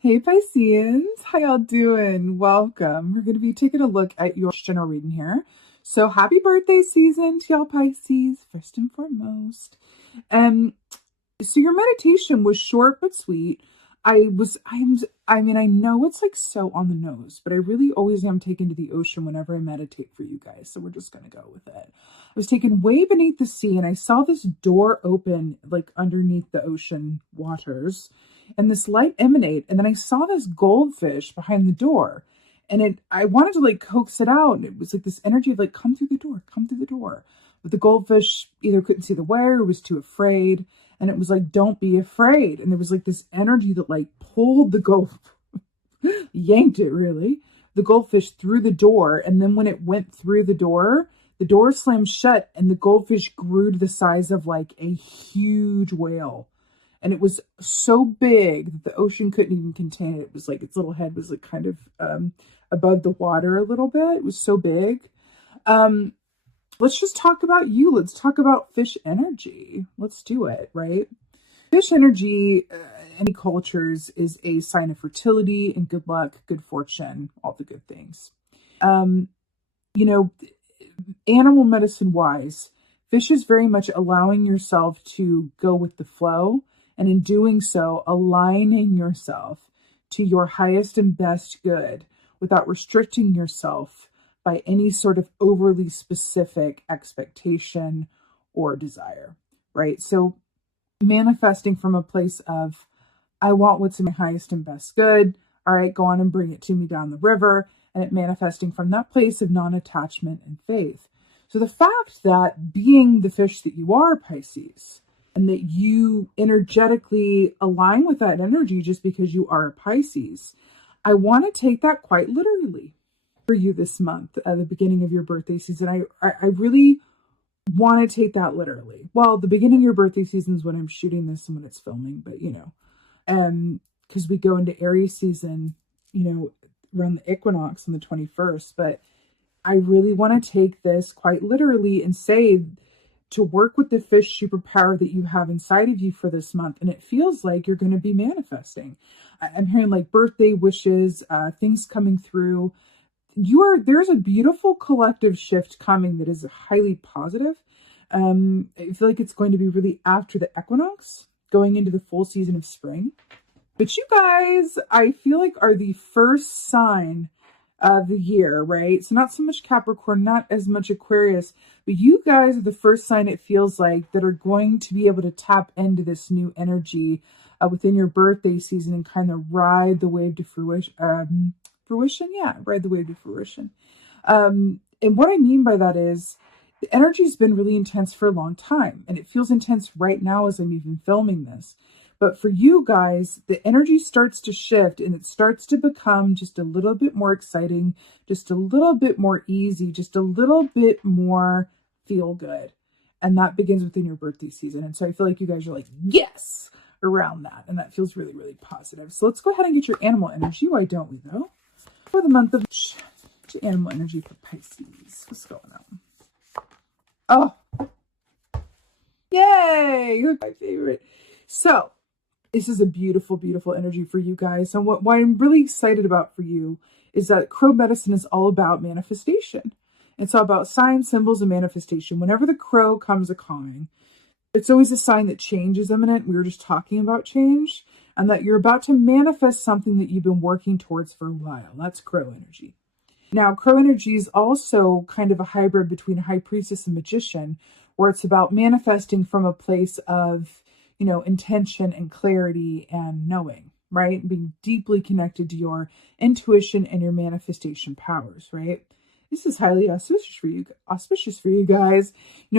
Hey Pisces, how y'all doing? Welcome. We're going to be taking a look at your general reading here. So happy birthday season to y'all Pisces, first and foremost. So your meditation was short but sweet. I know it's like so on the nose, but I really always am taken to the ocean whenever I meditate for you guys. So we're just going to go with it. I was taken way beneath the sea and I saw this door open like underneath the ocean waters and this light emanate. And then I saw this goldfish behind the door and I wanted to like coax it out. And it was like this energy of like, come through the door, come through the door. But the goldfish either couldn't see the way or was too afraid. And it was like, don't be afraid. And there was like this energy that like pulled the yanked it really, the goldfish through the door. And then when it went through the door slammed shut and the goldfish grew to the size of like a huge whale. And it was so big that the ocean couldn't even contain it. It was like its little head was like kind of above the water a little bit. It was so big. Let's just talk about you. Let's talk about fish energy. Let's do it, right? Fish energy, any cultures, is a sign of fertility and good luck, good fortune, all the good things. Animal medicine wise, fish is very much allowing yourself to go with the flow. And in doing so, aligning yourself to your highest and best good without restricting yourself by any sort of overly specific expectation or desire, right? So manifesting from a place of, I want what's in my highest and best good. All right, go on and bring it to me down the river. And it manifesting from that place of non-attachment and faith. So the fact that being the fish that you are, Pisces, and that you energetically align with that energy just because you are a Pisces, I want to take that quite literally for you this month at the beginning of your birthday season. I really want to take that literally. Well, the beginning of your birthday season is when I'm shooting this and when it's filming, but because we go into Aries season, around the equinox on the 21st, but I really want to take this quite literally and say to work with the fish superpower that you have inside of you for this month. And it feels like you're going to be manifesting. I'm hearing like birthday wishes, things coming through. There's a beautiful collective shift coming that is highly positive. I feel like it's going to be really after the equinox, going into the full season of spring. But you guys, I feel like are the first sign of the year, right? So not so much Capricorn, not as much Aquarius, but you guys are the first sign, it feels like, that are going to be able to tap into this new energy within your birthday season and kind of ride the wave to fruition. Ride the wave to fruition. And what I mean by that is the energy has been really intense for a long time, and it feels intense right now as I'm even filming this. But for you guys, the energy starts to shift and it starts to become just a little bit more exciting, just a little bit more easy, just a little bit more feel good. And that begins within your birthday season. And so I feel like you guys are like, yes, around that. And that feels really, really positive. So let's go ahead and get your animal energy. Why don't we though? For the month of animal energy for Pisces. What's going on? Oh, yay! You're my favorite. So this is a beautiful, beautiful energy for you guys. And what I'm really excited about for you is that crow medicine is all about manifestation. It's all about signs, symbols, and manifestation. Whenever the crow comes a-cawing, it's always a sign that change is imminent. We were just talking about change, and that you're about to manifest something that you've been working towards for a while. That's crow energy. Now, crow energy is also kind of a hybrid between high priestess and magician, where it's about manifesting from a place of intention and clarity and knowing, right? Being deeply connected to your intuition and your manifestation powers, right? This is highly auspicious for you guys.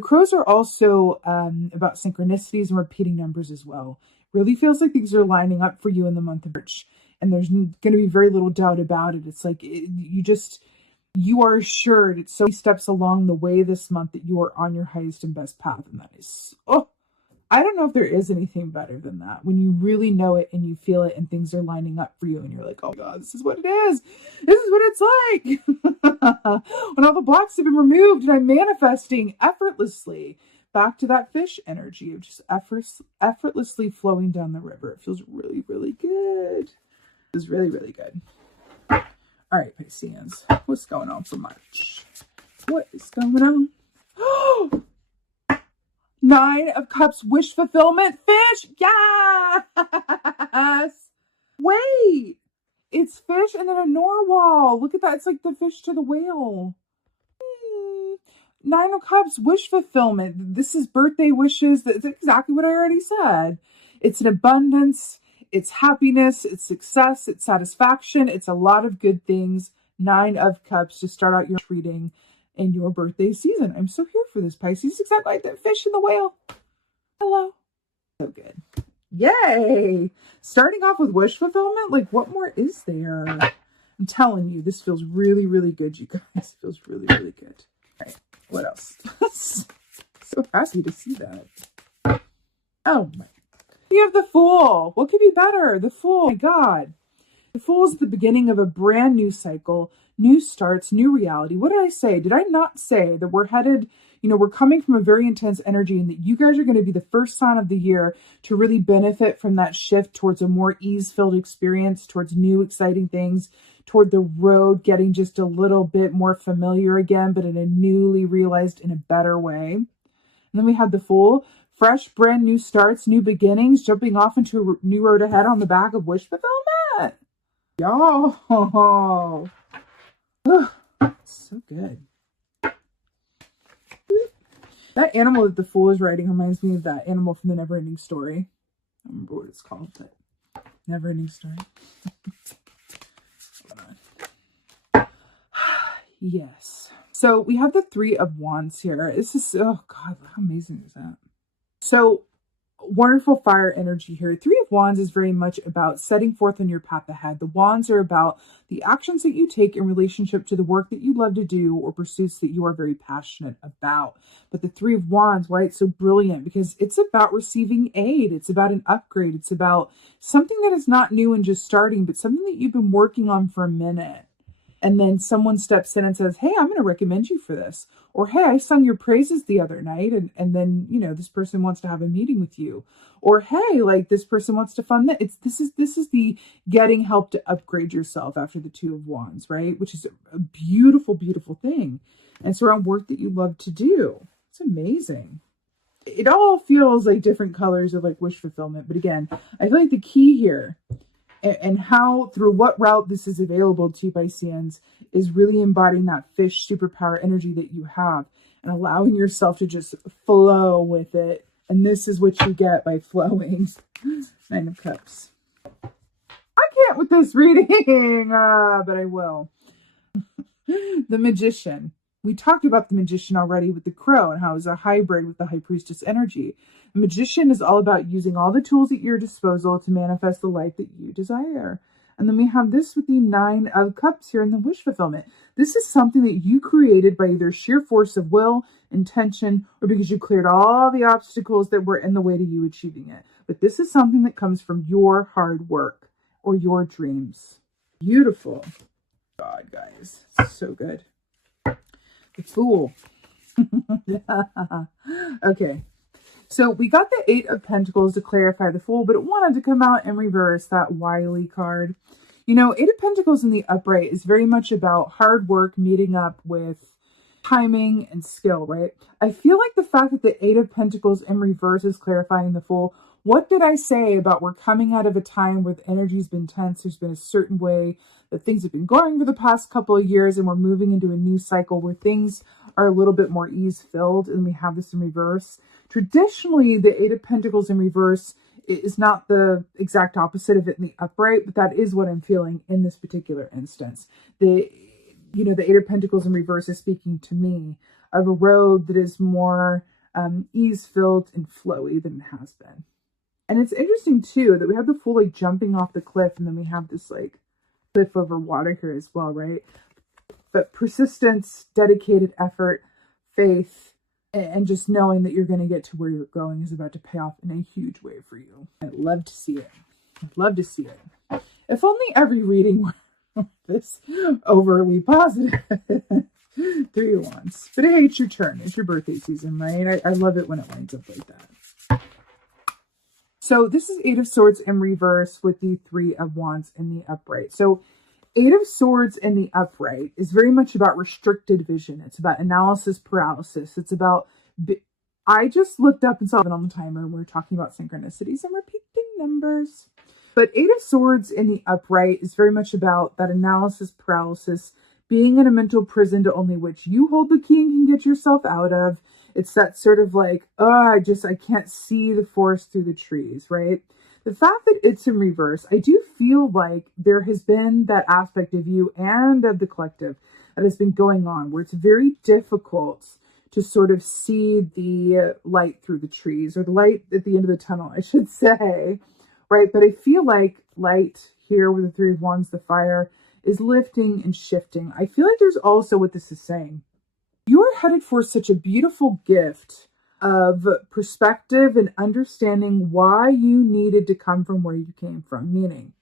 Crows are also about synchronicities and repeating numbers as well. Really feels like things are lining up for you in the month of March, and there's going to be very little doubt about it. It's like you are assured it's so many steps along the way this month that you are on your highest and best path, and that is I don't know if there is anything better than that. When you really know it and you feel it and things are lining up for you and you're like, oh my God, this is what it is. This is what it's like. When all the blocks have been removed and I'm manifesting effortlessly back to that fish energy of just effortlessly flowing down the river. It feels really, really good. This is really, really good. All right, Pisces, what's going on for March? What is going on? 9 of Cups, wish fulfillment, fish. Yes. Wait, it's fish and then a narwhal. Look at that. It's like the fish to the whale. 9 of Cups, wish fulfillment. This is birthday wishes. That's exactly what I already said. It's an abundance. It's happiness. It's success. It's satisfaction. It's a lot of good things. 9 of Cups to start out your reading in your birthday season. I'm so here for this, Pisces. It's exactly like that fish and the whale. Hello. So good. Yay. Starting off with wish fulfillment. Like, what more is there? I'm telling you, this feels really, really good, you guys. It feels really, really good. All right. What else? So happy to see that. Oh my. You have the Fool. What could be better? The Fool. Oh my God. The Fool is the beginning of a brand new cycle, new starts, new reality. What did I say? Did I not say that we're headed, we're coming from a very intense energy and that you guys are going to be the first sign of the year to really benefit from that shift towards a more ease-filled experience, towards new exciting things, toward the road getting just a little bit more familiar again, but in a newly realized, in a better way. And then we had the Fool. Fresh, brand new starts, new beginnings, jumping off into a new road ahead on the back of wish fulfillment. Y'all. So good. That animal that the Fool is riding reminds me of that animal from the Neverending Story. I don't remember what it's called, but Neverending Story. Yes. So we have the 3 of Wands here. This is, oh God, how amazing is that? So wonderful fire energy here. 3 of Wands is very much about setting forth on your path ahead. The Wands are about the actions that you take in relationship to the work that you love to do or pursuits that you are very passionate about. But the 3 of Wands, why it's so brilliant? Because it's about receiving aid. It's about an upgrade. It's about something that is not new and just starting, but something that you've been working on for a minute. And then someone steps in and says, hey, I'm going to recommend you for this. Or, hey, I sung your praises the other night. And then, this person wants to have a meeting with you. Or, hey, like this person wants to fund that. This is the getting help to upgrade yourself after the 2 of Wands, right? Which is a beautiful, beautiful thing. And it's around work that you love to do. It's amazing. It all feels like different colors of like wish fulfillment. But again, I feel like the key here and how, through what route this is available to you, Pisceans, is really embodying that fish superpower energy that you have and allowing yourself to just flow with it. And this is what you get by flowing. 9 of Cups. I can't with this reading, but I will. The Magician. We talked about the Magician already with the Crow and how it's a hybrid with the High Priestess energy. The Magician is all about using all the tools at your disposal to manifest the life that you desire. And then we have this with the 9 of Cups here in the wish fulfillment. This is something that you created by either sheer force of will, intention, or because you cleared all the obstacles that were in the way to you achieving it. But this is something that comes from your hard work or your dreams. Beautiful. God, guys, so good. The Fool. Okay. So we got the 8 of Pentacles to clarify the Fool, but it wanted to come out in reverse, that wily card. 8 of Pentacles in the upright is very much about hard work meeting up with timing and skill, right? I feel like the fact that the 8 of Pentacles in reverse is clarifying the Fool. What did I say about we're coming out of a time where the energy's been tense? There's been a certain way that things have been going for the past couple of years, and we're moving into a new cycle where things are a little bit more ease-filled, and we have this in reverse. Traditionally, the 8 of Pentacles in reverse is not the exact opposite of it in the upright, but that is what I'm feeling in this particular instance. The 8 of Pentacles in reverse is speaking to me of a road that is more ease-filled and flowy than it has been. And it's interesting, too, that we have the Fool like jumping off the cliff, and then we have this like cliff over water here as well, right? But persistence, dedicated effort, faith, and just knowing that you're going to get to where you're going is about to pay off in a huge way for you. I'd love to see it. I'd love to see it. If only every reading were this overly positive. 3 of Wands. But hey, it's your turn. It's your birthday season, right? I love it when it lines up like that. So this is Eight of Swords in reverse with the Three of Wands in the upright. So Eight of Swords in the upright is very much about restricted vision. It's about analysis paralysis. It's about, I just looked up and saw it on the timer. We're talking about synchronicities and repeating numbers. But Eight of Swords in the upright is very much about that analysis paralysis, being in a mental prison to only which you hold the key and can get yourself out of. It's that sort of like, oh, I can't see the forest through the trees, right? The fact that it's in reverse, I do feel like there has been that aspect of you and of the collective that has been going on where it's very difficult to sort of see the light through the trees, or the light at the end of the tunnel, I should say, right? But I feel like light here with the Three of Wands, the fire, is lifting and shifting. I feel like there's also what this is saying. You're headed for such a beautiful gift of perspective and understanding why you needed to come from where you came from. Meaning,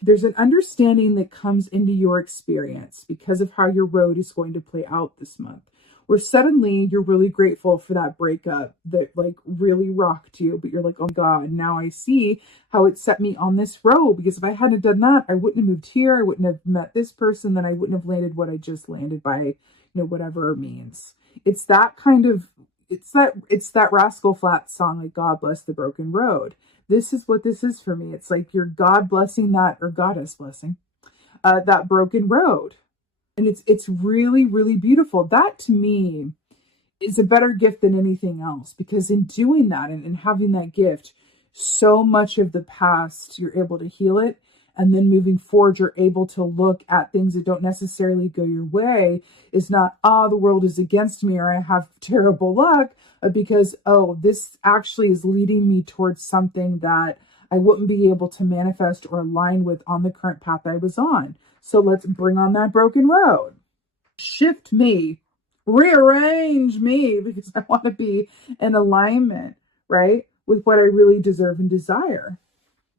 there's an understanding that comes into your experience because of how your road is going to play out this month, where suddenly you're really grateful for that breakup that like really rocked you, but you're like, oh God, now I see how it set me on this road, because if I hadn't done that, I wouldn't have moved here, I wouldn't have met this person, then I wouldn't have landed what I just landed by, whatever it means. It's that kind of, it's that Rascal Flatts song, like God bless the broken road. This is what this is for me. It's like you're God blessing that, or goddess blessing, that broken road. And it's really, really beautiful. That to me is a better gift than anything else, because in doing that and having that gift, so much of the past, you're able to heal it. And then moving forward, you're able to look at things that don't necessarily go your way. It's not, the world is against me, or I have terrible luck, because, this actually is leading me towards something that I wouldn't be able to manifest or align with on the current path I was on. So let's bring on that broken road. Shift me, rearrange me, because I want to be in alignment, right, with what I really deserve and desire.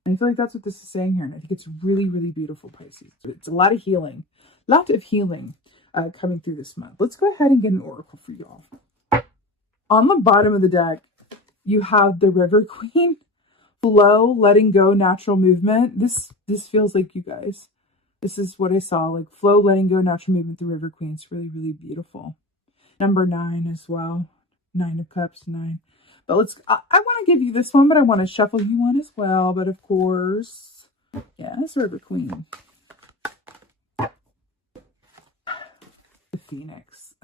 And I feel like that's what this is saying here. And I think it's really, really beautiful, Pisces. It's a lot of healing coming through this month. Let's go ahead and get an oracle for y'all. On the bottom of the deck, you have the River Queen. Flow, letting go, natural movement. This feels like you guys. This is what I saw, like flow, letting go, natural movement, the River Queen. It's really, really beautiful. Number 9 as well. 9 of Cups, 9. But I want to give you this one, but I want to shuffle you one as well. But of course, yes, River Queen. The Phoenix.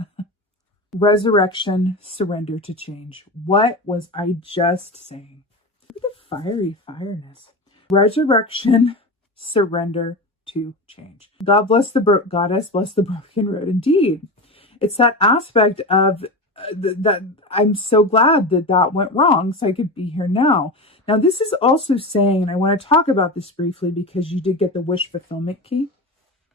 Resurrection, surrender to change. What was I just saying? Look at the fiery fireness. Resurrection, surrender to change. God bless the goddess, bless the broken road. Indeed, it's that aspect of that I'm so glad that went wrong, so I could be here now. Now, this is also saying, and I want to talk about this briefly because you did get the wish fulfillment key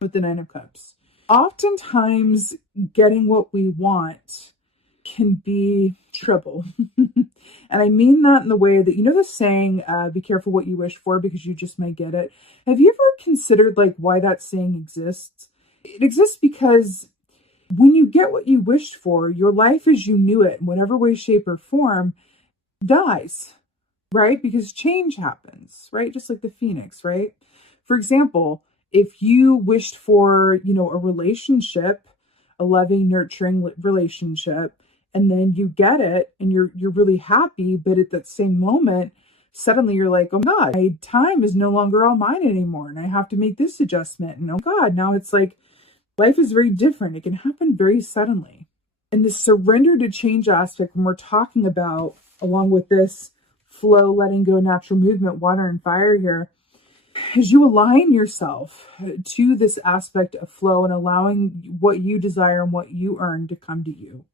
with the 9 of Cups. Oftentimes, getting what we want can be trouble. And I mean that in the way that, the saying, be careful what you wish for because you just might get it. Have you ever considered like why that saying exists? It exists because when you get what you wished for, your life as you knew it, in whatever way, shape, or form, dies, right? Because change happens, right? Just like the Phoenix, right? For example, if you wished for, a relationship, a loving, nurturing relationship, and then you get it and you're really happy, but at that same moment, suddenly you're like, oh God, my time is no longer all mine anymore, and I have to make this adjustment. And oh God, now it's like, life is very different. It can happen very suddenly. And the surrender to change aspect, when we're talking about, along with this flow, letting go, natural movement, water and fire here, as you align yourself to this aspect of flow and allowing what you desire and what you earn to come to you.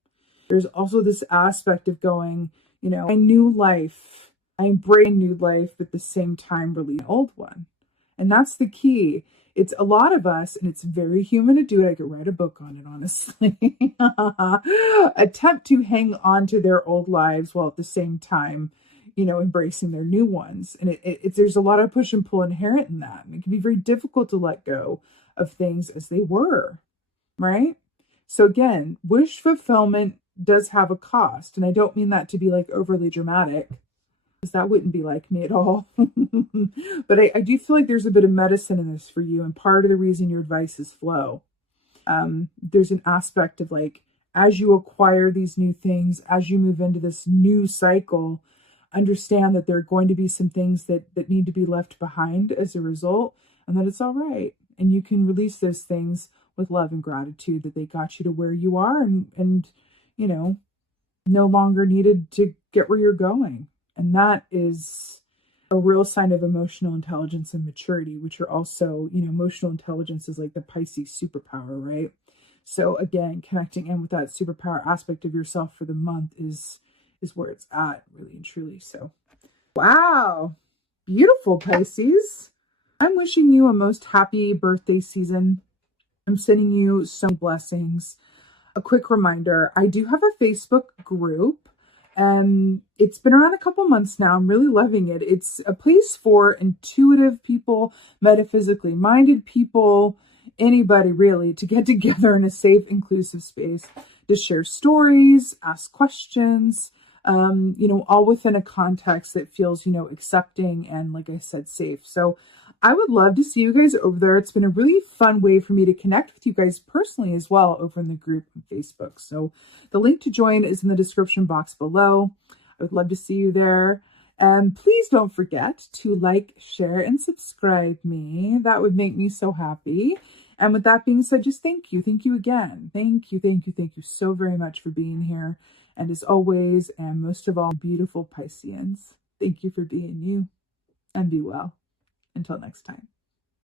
There's also this aspect of going, my new life, I embrace a new life, but at the same time release an old one. And that's the key. It's a lot of us, and it's very human to do it. I could write a book on it, honestly. Attempt to hang on to their old lives while at the same time, embracing their new ones. And there's a lot of push and pull inherent in that. And it can be very difficult to let go of things as they were, right? So again, wish fulfillment does have a cost. And I don't mean that to be like overly dramatic. because that wouldn't be like me at all. But I do feel like there's a bit of medicine in this for you. And part of the reason your advice is flow. There's an aspect of like, as you acquire these new things, as you move into this new cycle, understand that there are going to be some things that need to be left behind as a result, and that it's all right. And you can release those things with love and gratitude that they got you to where you are, and you know, no longer needed to get where you're going. And that is a real sign of emotional intelligence and maturity, which are also, emotional intelligence is like the Pisces superpower, right? So again, connecting in with that superpower aspect of yourself for the month is where it's at, really and truly. So, wow, beautiful, Pisces. I'm wishing you a most happy birthday season. I'm sending you so many blessings. A quick reminder, I do have a Facebook group, and it's been around a couple months now. I'm really loving it. It's a place for intuitive people, metaphysically minded people, anybody really, to get together in a safe, inclusive space to share stories, ask questions, all within a context that feels, accepting and, like I said, safe. So I would love to see you guys over there. It's been a really fun way for me to connect with you guys personally as well over in the group on Facebook. So the link to join is in the description box below. I would love to see you there. And please don't forget to like, share, and subscribe me. That would make me so happy. And with that being said, just thank you. Thank you again. Thank you, thank you, thank you so very much for being here. And as always, and most of all, beautiful Pisceans, thank you for being you, and be well. Until next time.